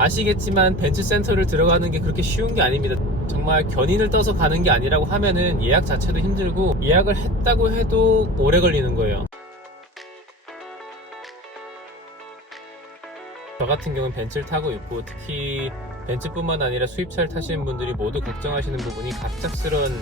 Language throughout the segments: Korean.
아시겠지만 벤츠 센터를 들어가는 게 그렇게 쉬운 게 아닙니다. 정말 견인을 떠서 가는 게 아니라고 하면은 예약 자체도 힘들고, 예약을 했다고 해도 오래 걸리는 거예요. 저 같은 경우는 벤츠를 타고 있고, 특히 벤츠뿐만 아니라 수입차를 타시는 분들이 모두 걱정하시는 부분이 갑작스런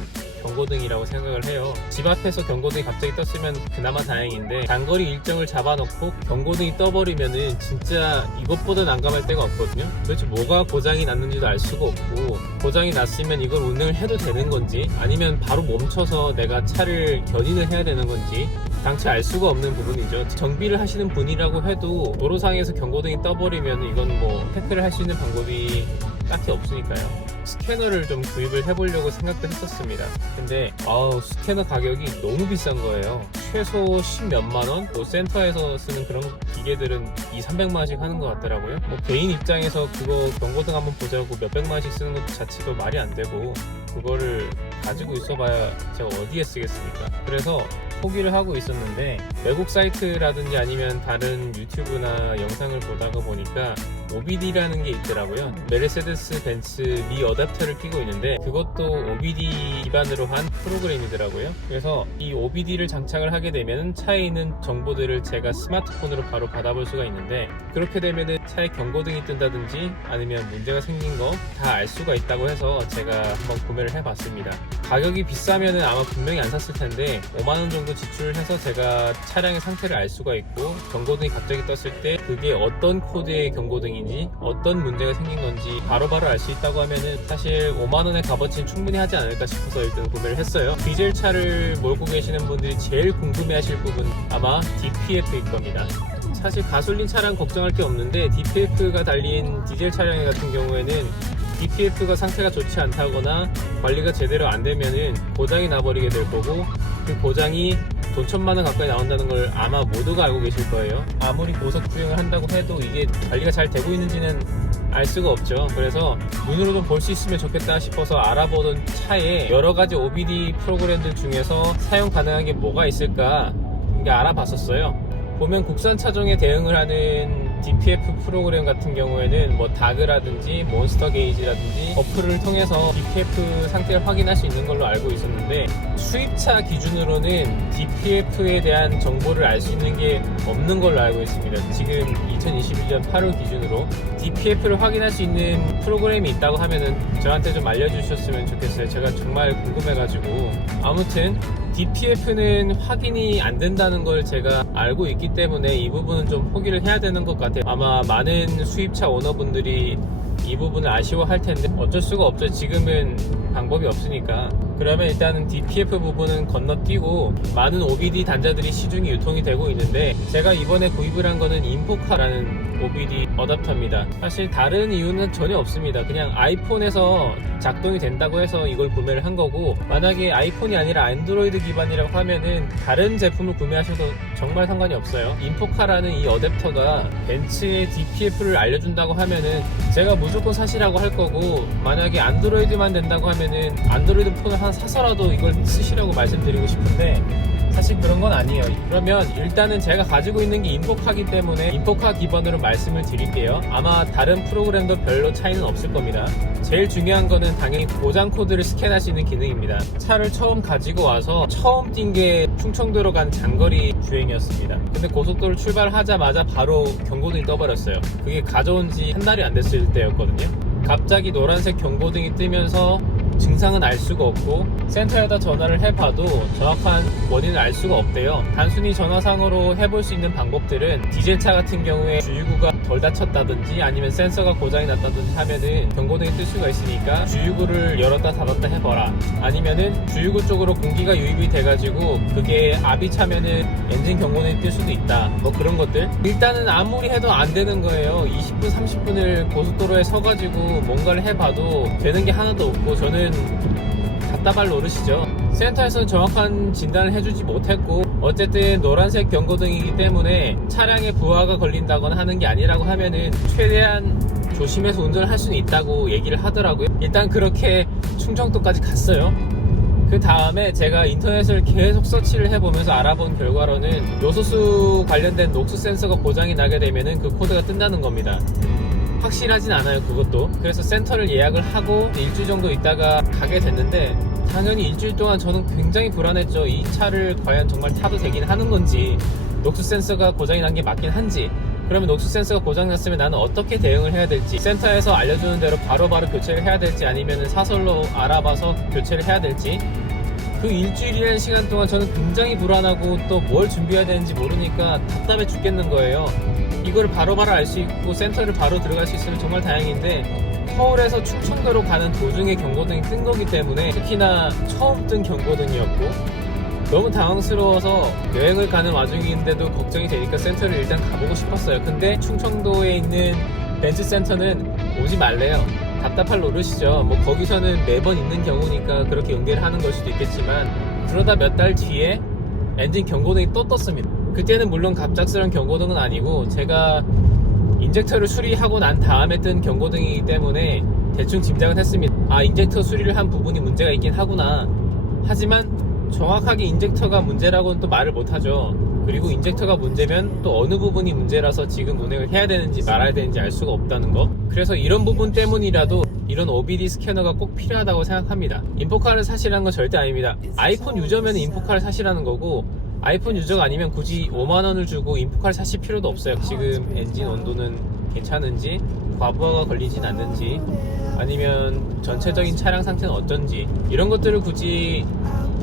경고등이라고 생각을 해요. 집 앞에서 경고등이 갑자기 떴으면 그나마 다행인데, 장거리 일정을 잡아놓고 경고등이 떠버리면은 진짜 이것보다 난감할 데가 없거든요. 도대체 뭐가 고장이 났는지도 알 수가 없고, 고장이 났으면 이걸 운행을 해도 되는 건지, 아니면 바로 멈춰서 내가 차를 견인을 해야 되는 건지 당최 알 수가 없는 부분이죠. 정비를 하시는 분이라고 해도 도로상에서 경고등이 떠버리면 이건 뭐 태클을 할 수 있는 방법이 딱히 없으니까요. 스캐너를 좀 구입을 해보려고 생각도 했었습니다. 근데 스캐너 가격이 너무 비싼 거예요. 최소 10몇만원? 뭐 센터에서 쓰는 그런 기계들은 200~300만원씩 하는 것 같더라고요. 뭐 개인 입장에서 그거 경고등 한번 보자고 몇백만원씩 쓰는 것 자체도 말이 안 되고, 그거를 가지고 있어봐야 제가 어디에 쓰겠습니까? 그래서 포기를 하고 있었는데, 외국 사이트라든지 아니면 다른 유튜브나 영상을 보다가 보니까 OBD라는 게 있더라고요. 메르세데스 벤츠 미 어댑터를 끼고 있는데, 그것도 OBD 기반으로 한 프로그램이더라고요. 그래서 이 OBD를 장착을 하게 되면 차에 있는 정보들을 제가 스마트폰으로 바로 받아볼 수가 있는데, 그렇게 되면 차에 경고등이 뜬다든지 아니면 문제가 생긴 거 다 알 수가 있다고 해서 제가 한번 구매를 해봤습니다. 가격이 비싸면은 아마 분명히 안 샀을 텐데 5만원 정도 지출을 해서 제가 차량의 상태를 알 수가 있고, 경고등이 갑자기 떴을 때 그게 어떤 코드의 경고등인지 어떤 문제가 생긴 건지 바로바로 알 수 있다고 하면은 사실 5만원의 값어치는 충분히 하지 않을까 싶어서 일단 구매를 했어요. 디젤 차를 몰고 계시는 분들이 제일 궁금해 하실 부분 아마 DPF일 겁니다. 사실 가솔린 차량 걱정할 게 없는데, DPF가 달린 디젤 차량 같은 경우에는 DPF가 상태가 좋지 않다거나 관리가 제대로 안 되면은 고장이 나버리게 될 거고, 그 고장이 돈 1000만원 가까이 나온다는 걸 아마 모두가 알고 계실 거예요. 아무리 고속 주행을 한다고 해도 이게 관리가 잘 되고 있는지는 알 수가 없죠. 그래서 눈으로 좀 볼 수 있으면 좋겠다 싶어서 알아보던 차에 여러 가지 OBD 프로그램들 중에서 사용 가능한 게 뭐가 있을까 이게 알아봤었어요. 보면 국산 차종에 대응을 하는 DPF 프로그램 같은 경우에는 뭐 다그라든지 몬스터 게이지라든지 어플을 통해서 DPF 상태를 확인할 수 있는 걸로 알고 있었는데, 수입차 기준으로는 DPF에 대한 정보를 알 수 있는 게 없는 걸로 알고 있습니다. 지금 2021년 8월 기준으로 DPF를 확인할 수 있는 프로그램이 있다고 하면은 저한테 좀 알려주셨으면 좋겠어요. 제가 정말 궁금해가지고. 아무튼 DPF는 확인이 안 된다는 걸 제가 알고 있기 때문에 이 부분은 좀 포기를 해야 되는 것 같아요. 아마 많은 수입차 오너분들이 이 부분을 아쉬워할 텐데 어쩔 수가 없죠. 지금은 방법이 없으니까. 그러면 일단은 DPF 부분은 건너뛰고, 많은 OBD 단자들이 시중에 유통이 되고 있는데, 제가 이번에 구입을 한 거는 인포카라는 OBD 어댑터입니다. 사실 다른 이유는 전혀 없습니다. 그냥 아이폰에서 작동이 된다고 해서 이걸 구매를 한 거고, 만약에 아이폰이 아니라 안드로이드 기반이라고 하면은 다른 제품을 구매하셔도 정말 상관이 없어요. 인포카라는 이 어댑터가 벤츠의 DPF를 알려준다고 하면은 제가 무조건 사시라고 할 거고, 만약에 안드로이드만 된다고 하면은 안드로이드 폰을 하나 사서라도 이걸 쓰시라고 말씀드리고 싶은데, 사실 그런 건 아니에요. 그러면 일단은 제가 가지고 있는 게 인포카기 때문에 인포카 기반으로 말씀을 드릴게요. 아마 다른 프로그램도 별로 차이는 없을 겁니다. 제일 중요한 거는 당연히 고장 코드를 스캔할 수 있는 기능입니다. 차를 처음 가지고 와서 처음 뛴 게 충청도로 간 장거리 주행이었습니다. 근데 고속도로 출발하자마자 바로 경고등이 떠버렸어요. 그게 가져온 지 한 달이 안 됐을 때였거든요. 갑자기 노란색 경고등이 뜨면서 증상은 알 수가 없고, 센터에다 전화를 해봐도 정확한 원인을 알 수가 없대요. 단순히 전화상으로 해볼 수 있는 방법들은, 디젤차 같은 경우에 주유구가 덜 닫혔다든지 아니면 센서가 고장이 났다든지 하면은 경고등이 뜰 수가 있으니까 주유구를 열었다 닫았다 해봐라, 아니면은 주유구 쪽으로 공기가 유입이 돼가지고 그게 압이 차면은 엔진 경고등이 뜰 수도 있다, 뭐 그런 것들. 일단은 아무리 해도 안 되는 거예요. 20분 30분을 고속도로에 서가지고 뭔가를 해봐도 되는 게 하나도 없고, 저는 답답할 노릇이죠. 센터에서는 정확한 진단을 해주지 못했고, 어쨌든 노란색 경고등이기 때문에 차량에 부하가 걸린다거나 하는 게 아니라고 하면은 최대한 조심해서 운전을 할 수는 있다고 얘기를 하더라고요. 일단 그렇게 충청도까지 갔어요. 그 다음에 제가 인터넷을 계속 서치를 해보면서 알아본 결과로는 요소수 관련된 녹수 센서가 고장이 나게 되면은 그 코드가 뜬다는 겁니다. 확실하진 않아요, 그것도. 그래서 센터를 예약을 하고 일주일 정도 있다가 가게 됐는데, 당연히 일주일 동안 저는 굉장히 불안했죠. 이 차를 과연 정말 타도 되긴 하는 건지, 녹수 센서가 고장이 난 게 맞긴 한지, 그러면 녹수 센서가 고장났으면 나는 어떻게 대응을 해야 될지, 센터에서 알려주는 대로 바로바로 교체를 해야 될지, 아니면 사설로 알아봐서 교체를 해야 될지, 그 일주일이라는 시간 동안 저는 굉장히 불안하고 또 뭘 준비해야 되는지 모르니까 답답해 죽겠는 거예요. 이걸 바로바로 알 수 있고 센터를 바로 들어갈 수 있으면 정말 다행인데, 서울에서 충청도로 가는 도중에 경고등이 뜬 거기 때문에, 특히나 처음 뜬 경고등이었고 너무 당황스러워서 여행을 가는 와중인데도 걱정이 되니까 센터를 일단 가보고 싶었어요. 근데 충청도에 있는 벤츠 센터는 오지 말래요. 답답할 노릇이죠. 뭐 거기서는 매번 있는 경우니까 그렇게 응대를 하는 걸 수도 있겠지만, 그러다 몇 달 뒤에 엔진 경고등이 또 떴습니다. 그때는 물론 갑작스러운 경고등은 아니고 제가 인젝터를 수리하고 난 다음에 뜬 경고등이기 때문에 대충 짐작은 했습니다. 아, 인젝터 수리를 한 부분이 문제가 있긴 하구나. 하지만 정확하게 인젝터가 문제라고는 또 말을 못하죠. 그리고 인젝터가 문제면 또 어느 부분이 문제라서 지금 운행을 해야 되는지 말아야 되는지 알 수가 없다는 거. 그래서 이런 부분 때문이라도 이런 OBD 스캐너가 꼭 필요하다고 생각합니다. 인포카를 사시라는 건 절대 아닙니다. 아이폰 유저면 인포카를 사시라는 거고, 아이폰 유저가 아니면 굳이 5만원을 주고 인포카를 사실 필요도 없어요. 지금 엔진 온도는 괜찮은지, 과부하가 걸리진 않는지, 아니면 전체적인 차량 상태는 어떤지, 이런 것들을 굳이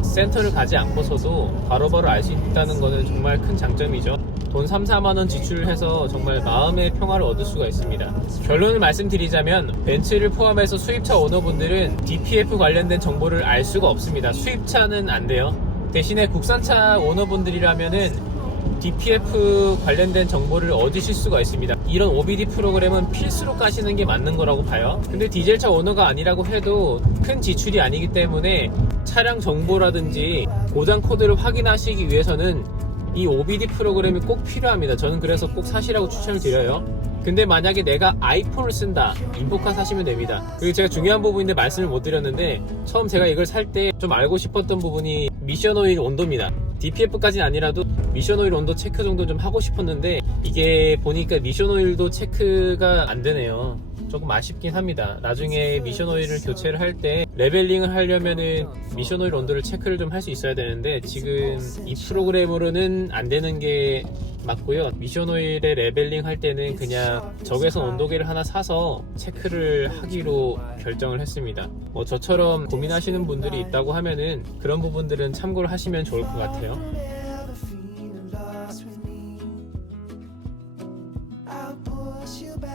센터를 가지 않고서도 바로바로 알 수 있다는 것은 정말 큰 장점이죠. 돈 3, 4만원 지출해서 정말 마음의 평화를 얻을 수가 있습니다. 결론을 말씀드리자면, 벤츠를 포함해서 수입차 오너분들은 DPF 관련된 정보를 알 수가 없습니다. 수입차는 안 돼요. 대신에 국산차 오너분들이라면은 DPF 관련된 정보를 얻으실 수가 있습니다. 이런 OBD 프로그램은 필수로 까시는 게 맞는 거라고 봐요. 근데 디젤차 오너가 아니라고 해도 큰 지출이 아니기 때문에 차량 정보라든지 고장 코드를 확인하시기 위해서는 이 OBD 프로그램이 꼭 필요합니다. 저는 그래서 꼭 사시라고 추천을 드려요. 근데 만약에 내가 아이폰을 쓴다, 인포카 사시면 됩니다. 그리고 제가 중요한 부분인데 말씀을 못 드렸는데, 처음 제가 이걸 살 때 좀 알고 싶었던 부분이 미션 오일 온도입니다. DPF까지는 아니라도 미션 오일 온도 체크 정도 좀 하고 싶었는데, 이게 보니까 미션 오일도 체크가 안 되네요. 조금 아쉽긴 합니다. 나중에 미션 오일을 교체를 할 때 레벨링을 하려면은 미션 오일 온도를 체크를 좀 할 수 있어야 되는데, 지금 이 프로그램으로는 안 되는 게 맞고요. 미션 오일의 레벨링 할 때는 그냥 적외선 온도계를 하나 사서 체크를 하기로 결정을 했습니다. 뭐 저처럼 고민하시는 분들이 있다고 하면은 그런 부분들은 참고를 하시면 좋을 것 같아요.